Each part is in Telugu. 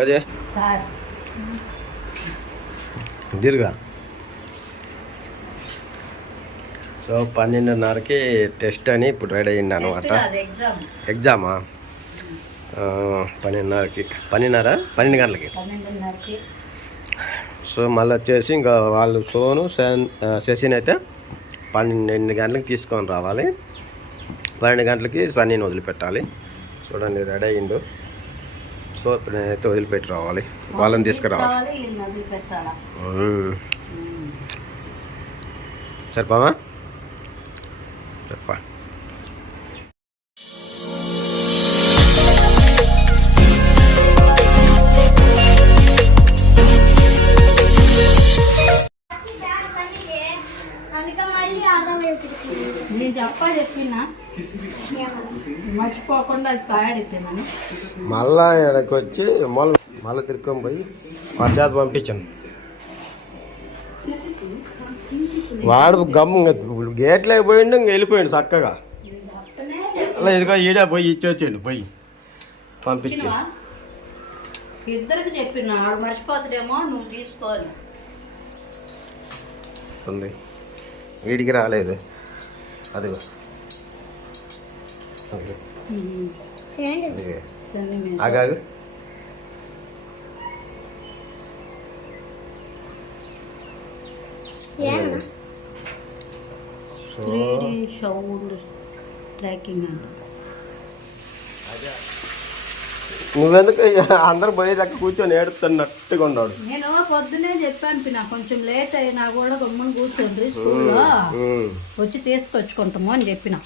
అదే సార్. దీర్ఘ. సో పన్నెండున్నరకి టెస్ట్ అని ఇప్పుడు రెడీ అయింది అనమాట ఎగ్జామ్ పన్నెండున్నరకి. పన్నెండున్నర? పన్నెండు గంటలకి. సో మళ్ళీ వచ్చేసి ఇంకా వాళ్ళు సోను శశిని అయితే పన్నెండు గంటలకి తీసుకొని రావాలి. పన్నెండు గంటలకి సన్నీని వదిలిపెట్టాలి. చూడండి రెడీ అయ్యిండు. సో నేనైతే వదిలిపెట్టి రావాలి. వాళ్ళని తీసుకురావాలి. సరిపోమా సరిపా మళ్ళా ఇక్కడికి వచ్చి మళ్ళీ మళ్ళీ తిరుక్కొని పోయి వాడి చేత పంపించాను. వాడు గమ్ము గేట్లోకి పోయిండు ఇంక వెళ్ళిపోయిండు చక్కగా. అలా ఇదిగో ఈడే పోయి ఇచ్చొచ్చిండు పోయి పంపించి. ఇద్దరికి చెప్పిన ఆడు మర్చిపోతుందేమో నువ్వు తీసుకోవాలి. ఉంది. వీడికి రాలేదు. అదిగో అదిగో, ఆగాగు. నువ్వెందుకు అందరు పోయేదాకా కూర్చొని ఏడుతున్నట్టుగా ఉన్నాడు. నేను పొద్దునే చెప్పాను పిన్న కొంచెం లేట్ అయినా కూడా గమ్మని కూర్చోండి స్కూల్లో. వచ్చి తీసుకొచ్చుకుంటాము అని చెప్పిన.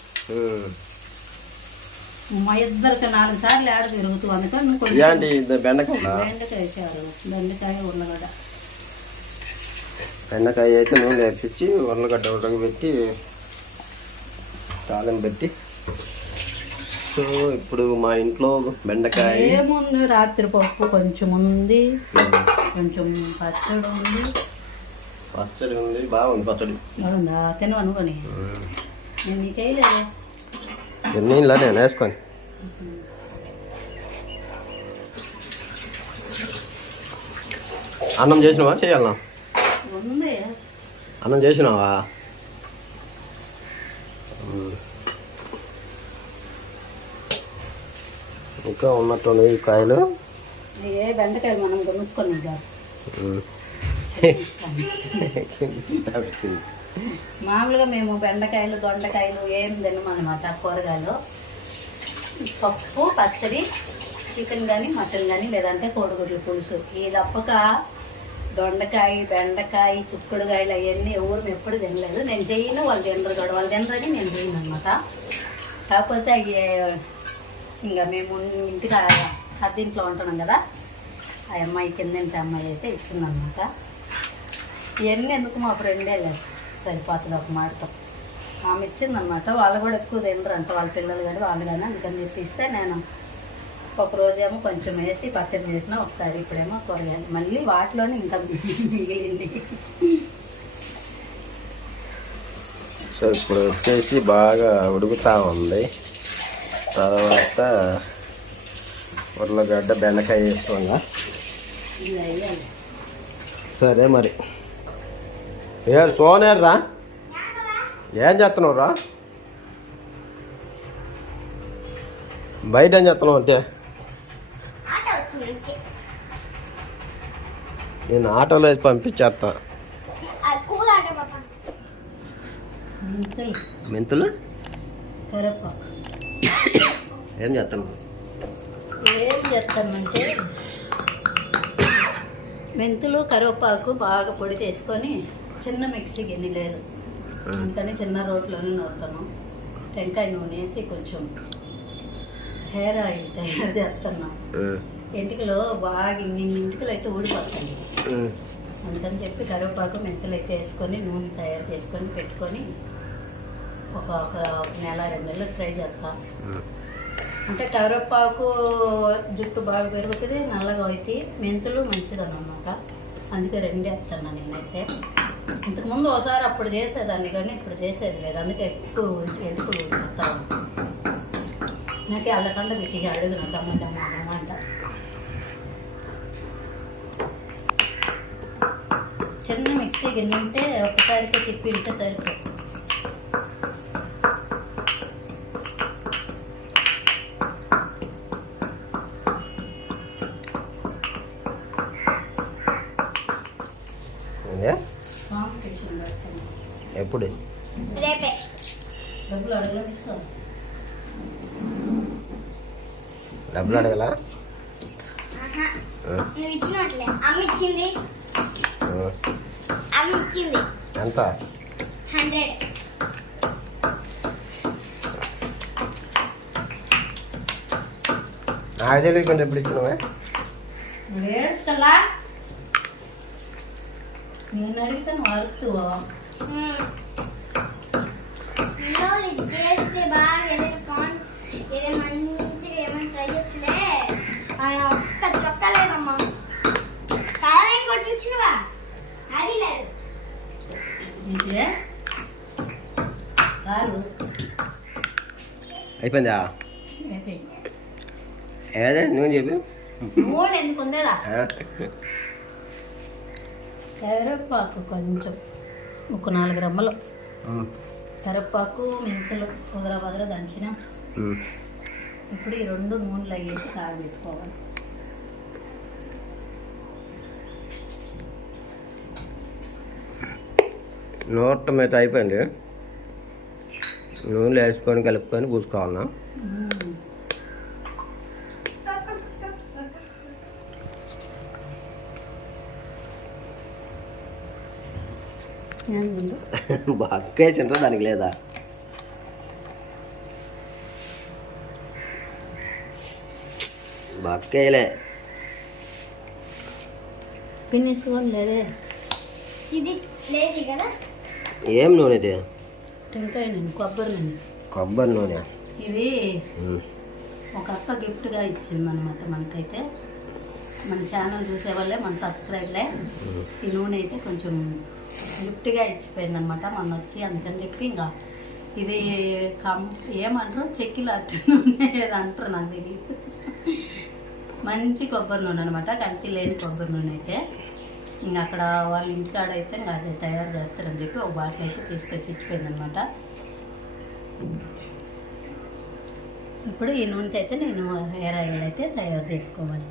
మా ఇద్దరికి నాలుగు సార్లు ఆడ తిరుగుతూ అందుకని కొంచెం బెండకాయ బెండకాయ చారు బెండకాయ ఉల్లగడ్డ బెండకాయ అయితే నూనె వేపించి ఉర్లగడ్డ ఉడకబెట్టి తాళం పెట్టి. సో ఇప్పుడు మా ఇంట్లో బెండకాయ. ఏముంది? రాత్రి పప్పు కొంచెం ఉంది. కొంచెం పచ్చడి ఉంది. పచ్చడి ఉంది. బాగుంది పచ్చడి. బాగుందా? తిను అనుకోని నేను చేయలేదే. నీళ్ళ నేను వేసుకొని. అన్నం చేసినావా? చేయాలనా? ఉంది అన్నం చేసినావా. ఇంకా ఉన్నట్టు ఈ కాయలు. ఏ బెండకాయ మనం. మామూలుగా మేము బెండకాయలు దొండకాయలు ఏం తినమన్నమాట కూరగాయలు. పప్పు పచ్చడి చికెన్ కానీ మటన్ కానీ లేదంటే కోడిగుడ్ల పులుసు. ఈ తప్పక దొండకాయ బెండకాయ చుక్కుడుకాయలు అవన్నీ ఎవరు ఎప్పుడు తినలేదు. నేను చేయను వాళ్ళు తినరు కూడా. వాళ్ళు తినరని నేను చేయను అనమాట కాకపోతే అవి ఇంకా మేము ఇంటికి అద్దీంట్లో ఉంటున్నాం కదా. ఆ అమ్మాయి కింద అమ్మాయి అయితే ఇచ్చిందనమాట ఇవన్నీ ఎందుకు మా ఫ్రెండే లేదు. సరిపోతుంది ఒక మాటతో. ఆమె ఇచ్చిందనమాట వాళ్ళు కూడా ఎక్కువ తినరు అంట వాళ్ళ పిల్లలు కానీ వాళ్ళు కానీ అందుకని చెప్పి ఇస్తే నేను ఒక రోజేమో కొంచెం వేసి పచ్చడి చేసిన ఒకసారి ఇప్పుడేమో కూరగాయలు. మళ్ళీ వాటిలోనే ఇంకా మిగిలింది. సో ఇప్పుడు వచ్చేసి బాగా ఉడుకుతా ఉంది. తర్వాత ఉర్లగడ్డ బెండకాయ అయ్యాలి సరే మరి. ఏ సోనేర్రా? ఏం చేస్తున్నావురా? బయట ఏం చేస్తున్నావు అంటే? నేను ఆటోలో వేసి పంపించేస్తా మెంతులు? ఏం చేస్తున్నావు? ఏం చేస్తామంటే మెంతులు కరివేపాకు బాగా పొడి చేసుకొని చిన్న మిక్సీ గిన్నె లేదు. అందుకని చిన్న రోట్లోనే నూరుతాను టెంకాయ నూనె వేసి కొంచెం హెయిర్ ఆయిల్ తయారు చేస్తున్నాం. ఎంటికలు బాగా ఇన్ని ఎంటికలు అయితే ఊడిపోతాయి అందుకని చెప్పి కరివేపాకు మెంతులు అయితే వేసుకొని నూనె తయారు చేసుకొని పెట్టుకొని ఒక ఒక నెల రెండు నెలలు ట్రై చేస్తా. అంటే కరివేపాకు జుట్టు బాగా పెరుగుతుంది నల్లగా అవుతాయి. మెంతులు మంచిది అన్నమాట అందుకే రెండే వేస్తాను నేనైతే. ఇంతకుముందు ఒకసారి అప్పుడు చేసేదాన్ని కానీ ఇప్పుడు చేసేది లేదు. అందుకే ఎక్కువ ఎలుకలు వస్తా నాకే అల్లకండ గట్టిగా అడుగును దమ్మ అన్నమాట చిన్న మిక్సీ గిన్నె ఉంటే ఒకసారికి తిప్పి ఉంటే సరిపోతుంది. ఎప్పుడు? రేపే. డబ్బులు అడగలో ఇస్తాం. డబ్బులు అడగలా? ఆహా. ఆ, నువ్వు ఇచ్చినట్లే. అమ్మ ఇచ్చింది. ఆ. అమ్మ ఇచ్చింది. ఎంత? హండ్రెడ్. నాకు తెలియకుండా ఎప్పుడు ఇచ్చినావే. నేను అడిగితాను అరుతువా అయిపోయిందా. ఏదే నువ్వు చెప్పు నూనె ఎందుకు? కరివేపాకు కొంచెం ఒక నాలుగు రమ్మలు. కరివేపాకు మెంతులు కుదర బదర దంచిన. ఇప్పుడు ఈ రెండు నూనెలు వేసి కాగబెట్టుకోవాలి. నూట మీద అయిపోయింది. నూనెలు వేసుకొని కలుపుకొని పూసుకోవాలన్నా బాగా వేసిండ్రా దానికి లేదా? బాక్కేయలే ఫినిష్ కూడా లేదే ఇది లేచి కదా? ఏం నూనె ఇది? టెంకాయ నూనె కొబ్బరి నూనె. కొబ్బరి నూనె. ఇది. ఒక అక్క గిఫ్ట్గా ఇచ్చిందనమాట మనకైతే. మన ఛానల్ చూసే వాళ్ళే మన సబ్స్క్రైబ్లే ఈ నూనె అయితే కొంచెం గిఫ్ట్గా ఇచ్చిపోయిందనమాట మొన్న వచ్చి అందుకని చెప్పి ఇంకా ఇది కం ఏమంటారు? చెక్కిలు అట్టు నూనె ఏదో అంటారు నాకు తెలియదు. మంచి కొబ్బరి నూనె అనమాట కల్తీ లేని కొబ్బరి నూనె అయితే. ఇంకా అక్కడ వాళ్ళ ఇంటికాడ అయితే ఇంకా అది తయారు చేస్తారని చెప్పి ఒక బాటిల్ అయితే తీసుకొచ్చి ఇచ్చిపోయిందనమాట ఇప్పుడు ఈ నూనెతో అయితే నేను హెయిర్ ఆయిల్ అయితే తయారు చేసుకోవాలి.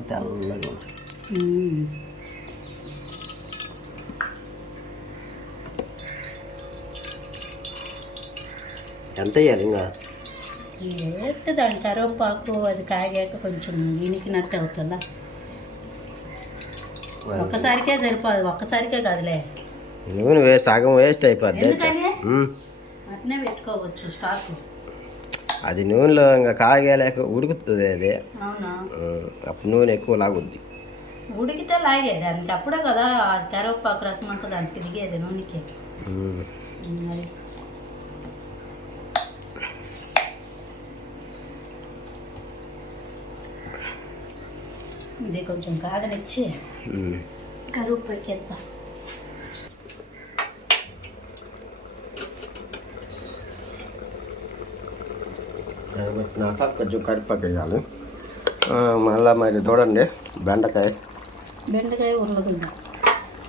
మాత్రం తెల్లగా. ఎంత వేయాలి ఇంకా? దాని కరివేపాకు అది కాగాక కొంచెం ఇనికినట్టు అవుతుందా? ఒక్కసారికే సరిపోదు ఒక్కసారికే కాదులే. నూనె వే సగం వేస్ట్ అయిపోద్ది. అట్నే పెట్టుకోవచ్చు స్టాక్. అది నూనెలో ఇంకా కాగలేక ఉడుకుతుంది అది. అవునా? అప్పుడు నూనె ఎక్కువ లాగుద్ది. ఉడికితే లాగేది. దానికి అప్పుడే కదా కరివేపాకు రసం అంతా దానికి దిగేది నూనెకి. మరి. ఇది కొంచెం కాగనిచ్చి ఉమ్. కరువుపైకి కరివేపినాక కొంచెం కరివేపాకు వేయాలి మళ్ళా మరి చూడండి బెండకాయ. బెండకాయ ఉర్లగడ్డ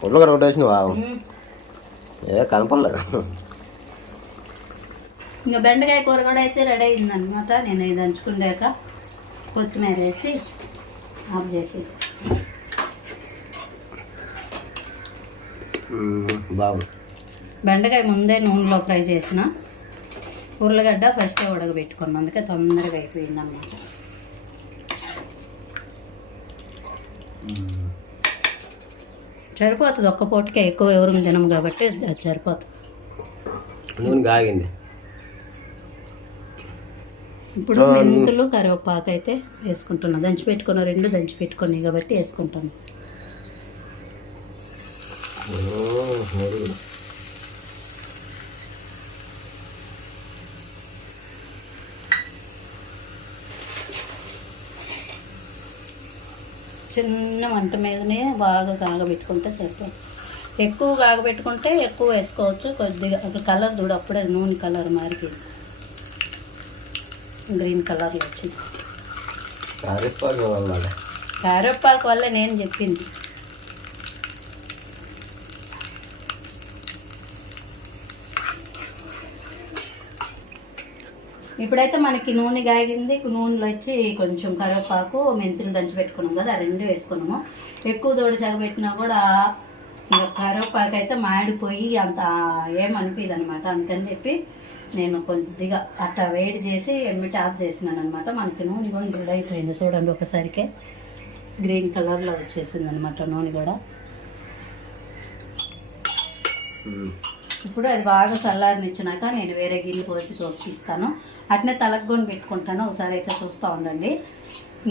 ఉల్లగడ ఒకటి వేసినవా ఏ కనపడలేదు. ఇంకా బెండకాయ కూర కూడా అయితే రెడీ అయిందనమాట నేను ఇది దంచుకున్నాక కొత్తిమీర వేసి ఆఫ్ చేసి బాగుంది బెండకాయ ముందే నూనెలో ఫ్రై చేసిన. ఉర్లగడ్డ ఫస్ట్ ఉడకబెట్టుకున్నాను అందుకే తొందరగా అయిపోయింది అన్నమాట సరిపోతుంది. ఒక్క పూటకే ఎక్కువ ఎవరు తినము కాబట్టి సరిపోతుంది. కాగింది ఇప్పుడు మెంతులు కరివేపాకు అయితే వేసుకుంటున్నా. దంచి పెట్టుకున్న రెండు దంచి పెట్టుకున్నాయి కాబట్టి వేసుకుంటాను చిన్న మంట మీదనే బాగా కాగబెట్టుకుంటే సరిపోతుంది. ఎక్కువ కాగబెట్టుకుంటే ఎక్కువ వేసుకోవచ్చు. కొద్దిగా అప్పుడు కలర్ చూడు అప్పుడే నూనె కలర్ మారికి గ్రీన్ కలర్లో వచ్చింది. కరివేపాకు వల్ల నేను చెప్పింది. ఇప్పుడైతే మనకి నూనె గాగింది నూనెలో వచ్చి కొంచెం కరివేపాకు మెంతులు దంచి పెట్టుకున్నాం కదా ఆ రెండు వేసుకున్నాము. ఎక్కువ తోడు చగబెట్టినా కూడా ఇంకా కరివేపాకు అయితే మాడిపోయి అంత ఏమనిపించదు అనమాట అందుకని చెప్పి నేను కొద్దిగా అట్లా వేడి చేసి ఎమ్మిటి ఆఫ్ చేసినాను అనమాట మనకి నూనె కూడా రెడీ అయిపోయింది చూడండి ఒకసారికే. గ్రీన్ కలర్లో వచ్చేసింది అనమాట నూనె కూడా. ఇప్పుడు అది బాగా చల్లారనిచ్చినాక నేను వేరే గిన్నె పోసి చూపిస్తాను అట్నే తలగొని పెట్టుకుంటాను. ఒకసారి అయితే చూస్తూ ఉండండి.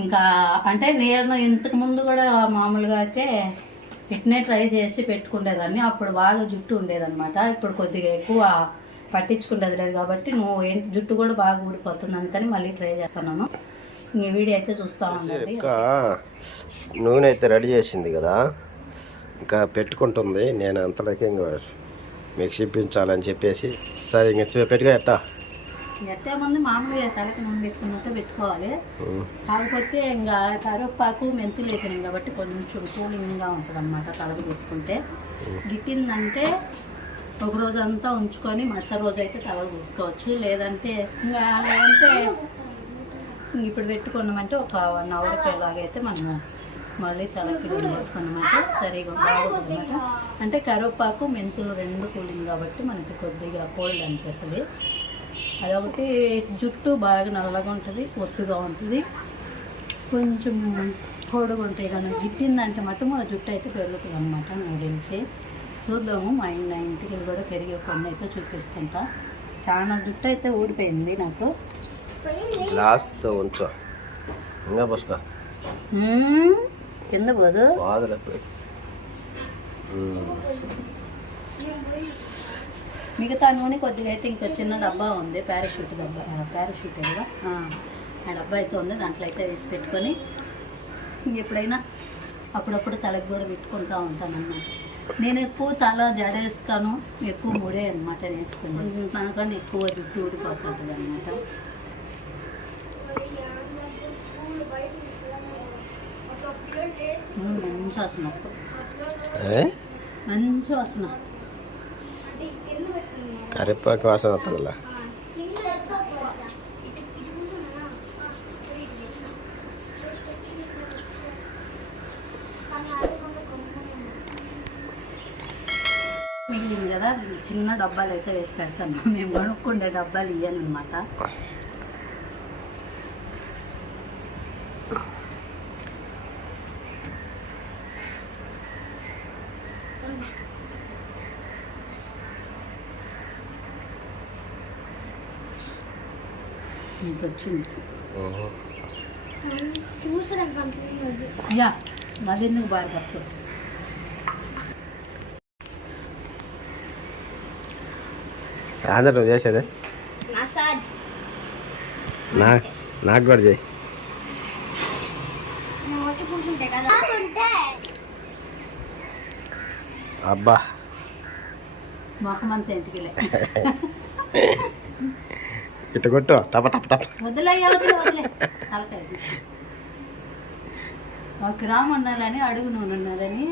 ఇంకా అంటే నేను ఇంతకు ముందు కూడా మామూలుగా అయితే ఇట్నే ట్రై చేసి పెట్టుకునేదాన్ని అప్పుడు బాగా జుట్టు ఉండేదన్నమాట. ఇప్పుడు కొద్దిగా ఎక్కువ పట్టించుకునేది లేదు కాబట్టి నువ్వు ఏంటి జుట్టు కూడా బాగా ఊడిపోతుంది అందుకని మళ్ళీ ట్రై చేస్తున్నాను. ఇంక ఈ వీడియో అయితే చూస్తూ ఉండండి. ఇంకా నూనె అయితే రెడీ చేసింది కదా. ఇంకా పెట్టుకుంటుంది. నేను అంతలోకి ఇంకా మీకు చూపించాలని చెప్పేసి. సరే ఇంక పెట్టుకో ఎట్టా? ఎట్టే ముందు మామూలుగా తలకి నూనె పెట్టుకున్నట్టు పెట్టుకోవాలి. కాకపోతే ఇంకా కరివేపాకు మెంతులు వేసాను కాబట్టి కొంచెం కూలింగ్గా ఉంటుంది అనమాట తలకు పెట్టుకుంటే. గిట్టిందంటే ఒక రోజు అంతా ఉంచుకొని మరుసటి రోజు అయితే తలకు పూసుకోవచ్చు. లేదంటే ఇంకా ఇంక ఇప్పుడు పెట్టుకున్నామంటే ఒక వన్ అవర్కి ఎలాగైతే మనము మళ్ళీ తలకి నూనె వేసుకున్నామంటే సరిగా బాగుంటుంది అనమాట అంటే కరివేపాకు మెంతులు రెండు కూలింగ్ కాబట్టి మనకి కొద్దిగా కోల్డ్ అనిపిస్తుంది. అదొకటి జుట్టు బాగా నల్లగా ఉంటుంది ఒత్తుగా ఉంటుంది. కొంచెం పొడుగు ఉంటాయి కానీ గిట్టిందంటే మటుము ఆ జుట్టు అయితే పెరుగుతుంది అనమాట నాకు తెలిసి చూద్దాము మా ఇంటి నా ఇంటికి కూడా పెరిగే కొన్ని అయితే చూపిస్తుంటా. చాలా జుట్టు అయితే ఊడిపోయింది నాకు. గ్లాస్తో ఉంచు. ఇంకా. కింద పోదు మిగతా నూనె కొద్దిగా అయితే ఇంకో చిన్న డబ్బా ఉంది పారాషూట్ డబ్బా పారాషూట్ కదా ఆ, ఆ డబ్బా అయితే ఉంది దాంట్లో అయితే వేసి పెట్టుకొని ఎప్పుడైనా అప్పుడప్పుడు తలకి కూడా పెట్టుకుంటూ ఉంటాను అన్నమాట. నేను ఎక్కువ తల జడేస్తాను ఎక్కువ ముడే అనమాట వేసుకున్నాను నాకన్నా ఎక్కువ జుట్టు ఊడిపోతుంటుంది అనమాట మంచి వాసన ఏ? మంచి వాసన కరివేపాకు వాసన వస్తుందిలా మిగిలింది కదా చిన్న డబ్బాలు అయితే వేసి పెడతాను మేము కొనుక్కుండే డబ్బాలు ఇయ్యను అనమాట ఇంత వచ్చింది యా అది ఎందుకు బాగా పడుతుంది ఆంధ్ర నువ్వు చేసేదే? మసాజ్. నా నాకు కూడా చేయి. అబ్బా. మొహమంతా ఎందుకులే? ఇట్ట కొట్టు. వదిలే వదిలే. తలకాయ ఒక గ్రామ్ ఉన్నదని అడుగు నూనె ఉన్నదని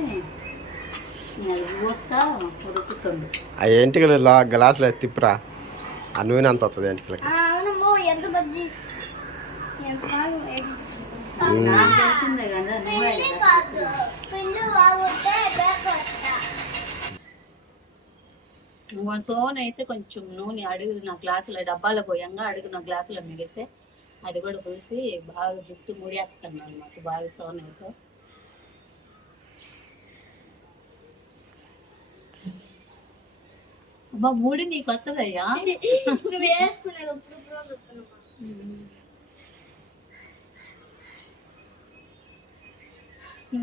ఉడుకుతుంది ఆ ఎంటికలు లా గ్లాసులు వేసి తిప్పురా. ఆ నూనె అంత వస్తుంది ఎంటికలకి. తెలిసిందే కదా నువ్వే కదా. పిల్లు బాగుంటే నువ్వు సోన్ అయితే కొంచెం నూనె అడుగు నా గ్లాసులో డబ్బాలో పోయంగా అడుగు నా గ్లాసులో మిగిలితే అది కూడా పోసి బాగా జుట్టు ముడియేస్తాను అనమాట బాగా సోన్ అయితే. అబ్బా ముడి నీకు వస్తుందయ్యా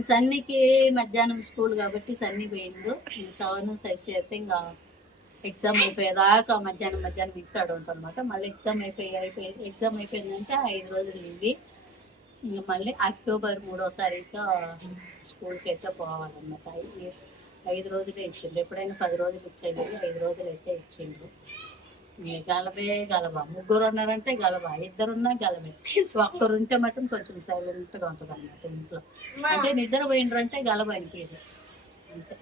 సన్నీకి మధ్యాహ్నం స్కూల్ కాబట్టి సన్నీ పోయిండు. సవన్ సైజ్ అయితే ఇంకా ఎగ్జామ్ అయిపోయేదాకా మధ్యాహ్నం మధ్యాహ్నం ఇక్కడ ఉంటాం అనమాట మళ్ళీ ఎగ్జామ్ అయిపోయి అయిపోయి ఎగ్జామ్ అయిపోయిందంటే ఐదు రోజులు ఇవి ఇంకా మళ్ళీ అక్టోబర్ మూడో తారీఖు స్కూల్కి అయితే పోవాలన్నమాట. ఐదు రోజులే ఇచ్చిండు ఎప్పుడైనా పది రోజులు ఇచ్చేది ఐదు రోజులు అయితే ఇచ్చిండు ఈ గలబే గలబ ముగ్గురు ఉన్నారంటే గలబ ఇద్దరున్నా గలబే ఒక్కరు ఉంటే మటం కొంచెం సైలెంట్గా ఉంటుంది అన్నమాట ఇంట్లో. అంటే నిద్ర పోయిండ్రంటే గలబ అనిపించదు అంతే.